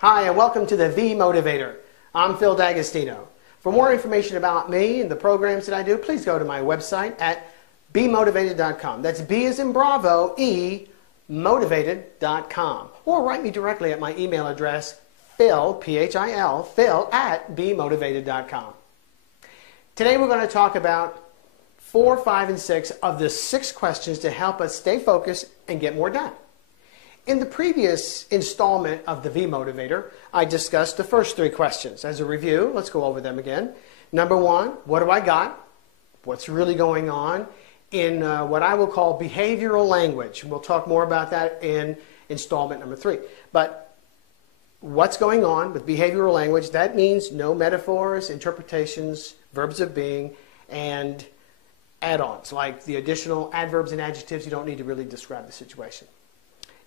Hi, and welcome to the V Motivator. I'm Phil D'Agostino. For more information about me and the programs that I do, please go to my website at bemotivated.com. That's B as in Bravo, E, motivated.com. Or write me directly at my email address, Phil, P-H-I-L, Phil at bemotivated.com. Today we're going to talk about 4, 5, and 6 of the 6 questions to help us stay focused and get more done. In the previous installment of the V Motivator, I discussed the first 3 questions. As a review, let's go over them again. Number 1, what do I got? What's really going on in what I will call behavioral language? We'll talk more about that in installment number 3. But what's going on with behavioral language? That means no metaphors, interpretations, verbs of being, and add-ons, like the additional adverbs and adjectives you don't need to really describe the situation.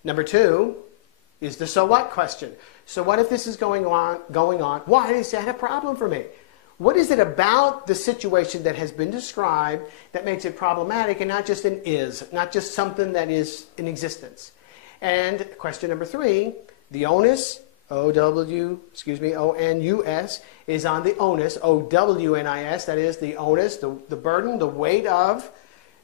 Number 2 is the so what question. So what if this is going on? Why is that a problem for me? What is it about the situation that has been described that makes it problematic and not just an is, not just something that is in existence? And question number 3, the onus, O-N-U-S, is on the onus, O-W-N-I-S, that is the onus, the burden, the weight of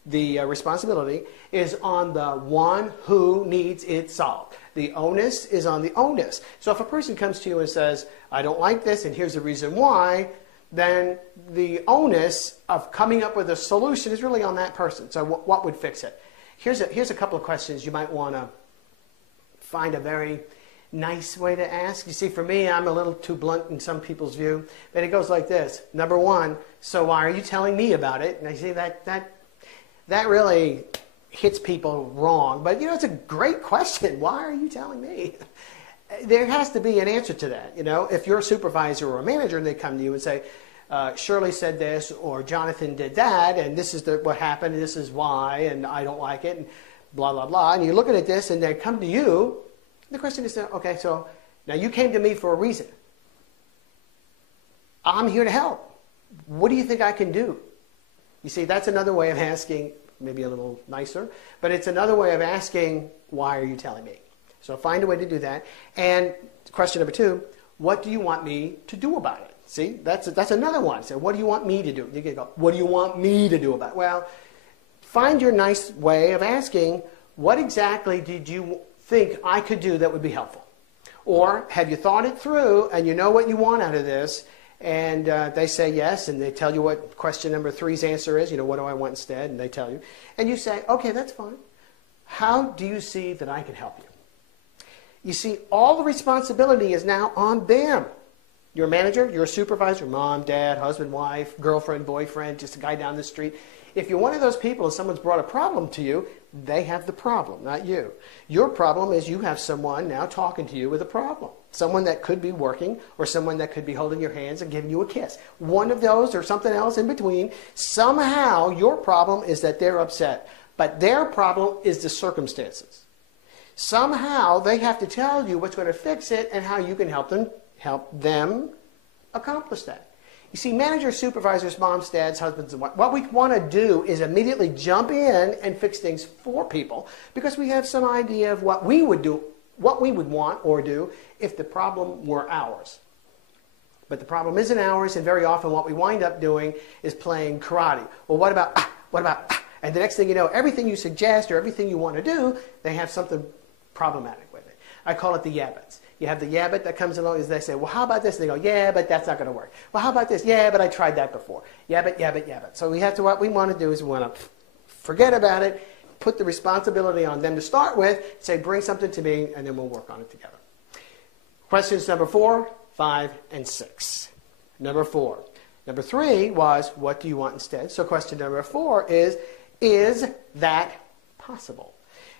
the responsibility is on the one who needs it solved. The onus is on the onus. So if a person comes to you and says, I don't like this and here's the reason why, then the onus of coming up with a solution is really on that person. So what would fix it? Here's a couple of questions you might want to find a very nice way to ask. You see, for me, I'm a little too blunt in some people's view, but it goes like this. Number 1, so why are you telling me about it? And I see that really hits people wrong. But, you know, it's a great question. Why are you telling me? There has to be an answer to that. You know, if you're a supervisor or a manager and they come to you and say, Shirley said this or Jonathan did that and this is what happened and this is why and I don't like it and blah, blah, blah. And you're looking at this and they come to you. The question is, okay, so now you came to me for a reason. I'm here to help. What do you think I can do? You see, that's another way of asking, maybe a little nicer, but it's another way of asking, why are you telling me? So find a way to do that. And question number 2, what do you want me to do about it? See, that's another one. So what do you want me to do? You can go, what do you want me to do about it? Well, find your nice way of asking, what exactly did you think I could do that would be helpful? Or have you thought it through and you know what you want out of this? And they say yes, and they tell you what question number 3's answer is. You know, what do I want instead? And they tell you. And you say, okay, that's fine. How do you see that I can help you? You see, all the responsibility is now on them. You're a manager, you're a supervisor, mom, dad, husband, wife, girlfriend, boyfriend, just a guy down the street. If you're one of those people and someone's brought a problem to you, they have the problem, not you. Your problem is you have someone now talking to you with a problem. Someone that could be working or someone that could be holding your hands and giving you a kiss. One of those or something else in between. Somehow your problem is that they're upset, but their problem is the circumstances. Somehow they have to tell you what's going to fix it and how you can help them accomplish that. You see, managers, supervisors, moms, dads, husbands, and wives, what we want to do is immediately jump in and fix things for people because we have some idea of what we would do, what we would want or do if the problem were ours. But the problem isn't ours, and very often what we wind up doing is playing karate. Well, what about, and the next thing you know, everything you suggest or everything you want to do, they have something problematic with it. I call it the yabbits. You have the yabbit that comes along and they say, well, how about this? And they go, yeah, but that's not going to work. Well, how about this? Yeah, but I tried that before. Yabbit, yabbit, yabbit. So what we want to do is we want to forget about it, put the responsibility on them to start with, say, bring something to me, and then we'll work on it together. Questions number 4, 5, and 6. Number 4. Number 3 was, what do you want instead? So question number 4 is that possible?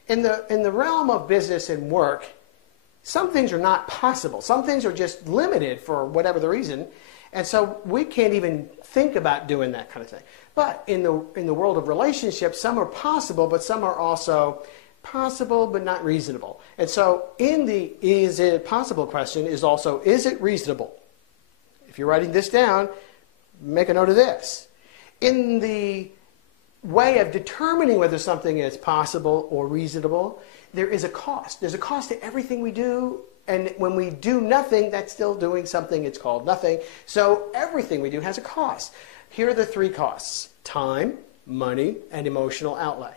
In the realm of business and work, some things are not possible. Some things are just limited for whatever the reason. And so we can't even think about doing that kind of thing. But in the world of relationships, some are possible, but some are also possible but not reasonable. And so in the is it possible question is also, is it reasonable? If you're writing this down, make a note of this. In the way of determining whether something is possible or reasonable, there is a cost. There's a cost to everything we do And when we do nothing, that's still doing something. It's called nothing. So everything we do has a cost. Here are the three costs: time, money, and emotional outlay.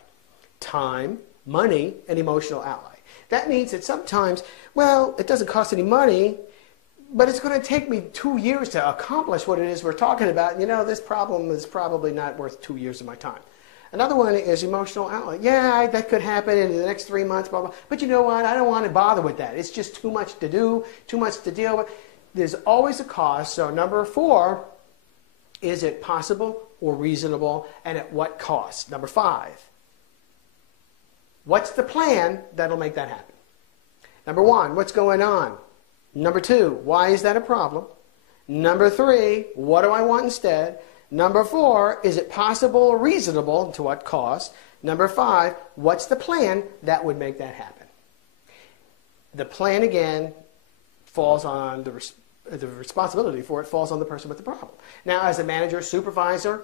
Time, money, and emotional outlay. That means that sometimes, well, it doesn't cost any money, but it's going to take me 2 years to accomplish what it is we're talking about. And, you know, this problem is probably not worth 2 years of my time. Another one is emotional outlay. Yeah, that could happen in the next 3 months, blah, blah. But you know what? I don't want to bother with that. It's just too much to do, too much to deal with. There's always a cost. So number 4, is it possible or reasonable, and at what cost? Number 5, what's the plan that'll make that happen? Number 1, what's going on? Number 2, why is that a problem? Number 3, what do I want instead? Number 4, is it possible or reasonable, and to what cost? Number 5, what's the plan that would make that happen? The plan, again, falls on the responsibility for it falls on the person with the problem. Now, as a manager, supervisor,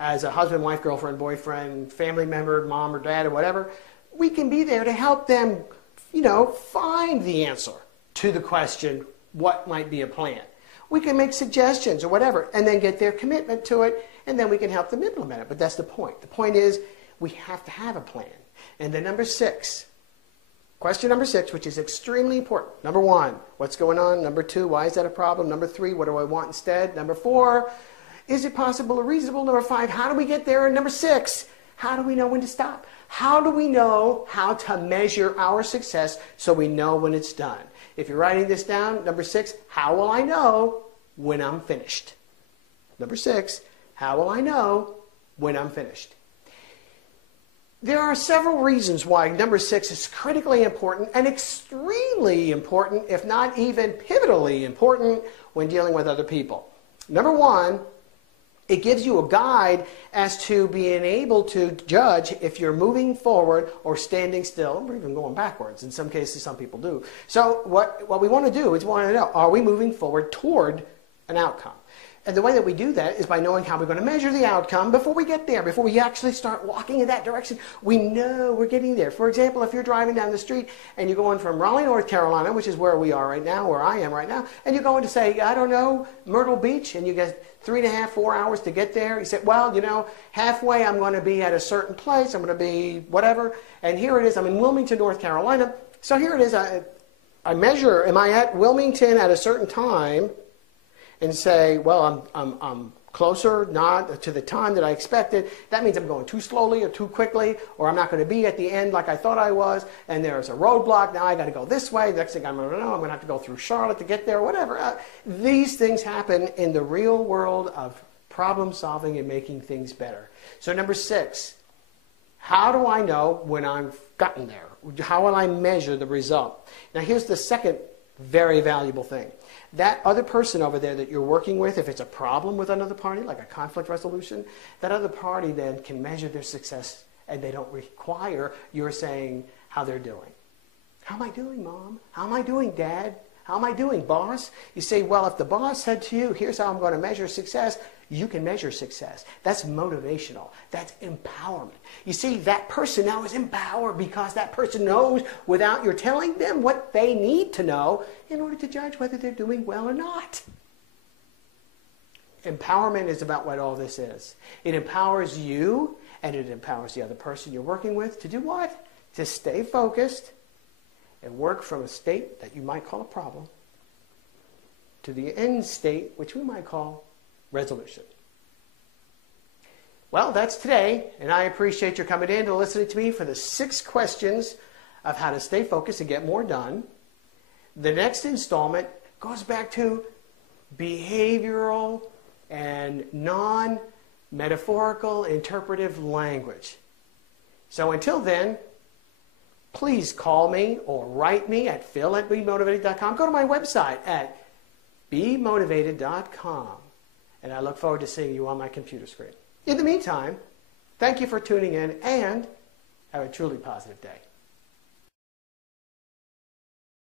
as a husband, wife, girlfriend, boyfriend, family member, mom or dad or whatever, we can be there to help them, you know, find the answer to the question, what might be a plan? We can make suggestions or whatever, and then get their commitment to it, and then we can help them implement it. But that's the point. The point is, we have to have a plan. And then number 6, question number 6, which is extremely important. Number 1, what's going on? Number 2, why is that a problem? Number 3, what do I want instead? Number 4, is it possible or reasonable? Number 5, how do we get there? And number 6, how do we know when to stop? How do we know how to measure our success so we know when it's done? If you're writing this down, number 6, how will I know when I'm finished? Number 6, how will I know when I'm finished? There are several reasons why number 6 is critically important and extremely important, if not even pivotally important, when dealing with other people. Number 1, it gives you a guide as to being able to judge if you're moving forward or standing still, or even going backwards. In some cases, some people do. So what we want to do is we want to know, are we moving forward toward an outcome? And the way that we do that is by knowing how we're going to measure the outcome before we get there, before we actually start walking in that direction. We know we're getting there. For example, if you're driving down the street and you're going from Raleigh, North Carolina, which is where we are right now, where I am right now, and you're going to say, I don't know, Myrtle Beach, and you get 3.5, 4 hours to get there. You said, well, you know, halfway I'm going to be at a certain place. I'm going to be whatever. And here it is. I'm in Wilmington, North Carolina. So here it is. I measure, am I at Wilmington at a certain time? And say, well, I'm closer, not to the time that I expected. That means I'm going too slowly or too quickly, or I'm not going to be at the end like I thought I was, and there's a roadblock. Now I got to go this way. Next thing I'm going to know, I'm going to have to go through Charlotte to get there, whatever. These things happen in the real world of problem solving and making things better. So number 6, how do I know when I've gotten there? How will I measure the result? Now here's the second very valuable thing. That other person over there that you're working with, if it's a problem with another party, like a conflict resolution, that other party then can measure their success, and they don't require your saying how they're doing. How am I doing, Mom? How am I doing, Dad? How am I doing, boss? You say, well, if the boss said to you, here's how I'm going to measure success, you can measure success. That's motivational. That's empowerment. You see, that person now is empowered because that person knows without your telling them what they need to know in order to judge whether they're doing well or not. Empowerment is about what all this is. It empowers you and it empowers the other person you're working with to do what? To stay focused and work from a state that you might call a problem to the end state, which we might call resolution. Well, that's today, and I appreciate your coming in to listening to me for the 6 questions of how to stay focused and get more done. The next installment goes back to behavioral and non-metaphorical interpretive language. So until then, please call me or write me at phil@bemotivated.com. Go to my website at bemotivated.com. And I look forward to seeing you on my computer screen. In the meantime, thank you for tuning in and have a truly positive day.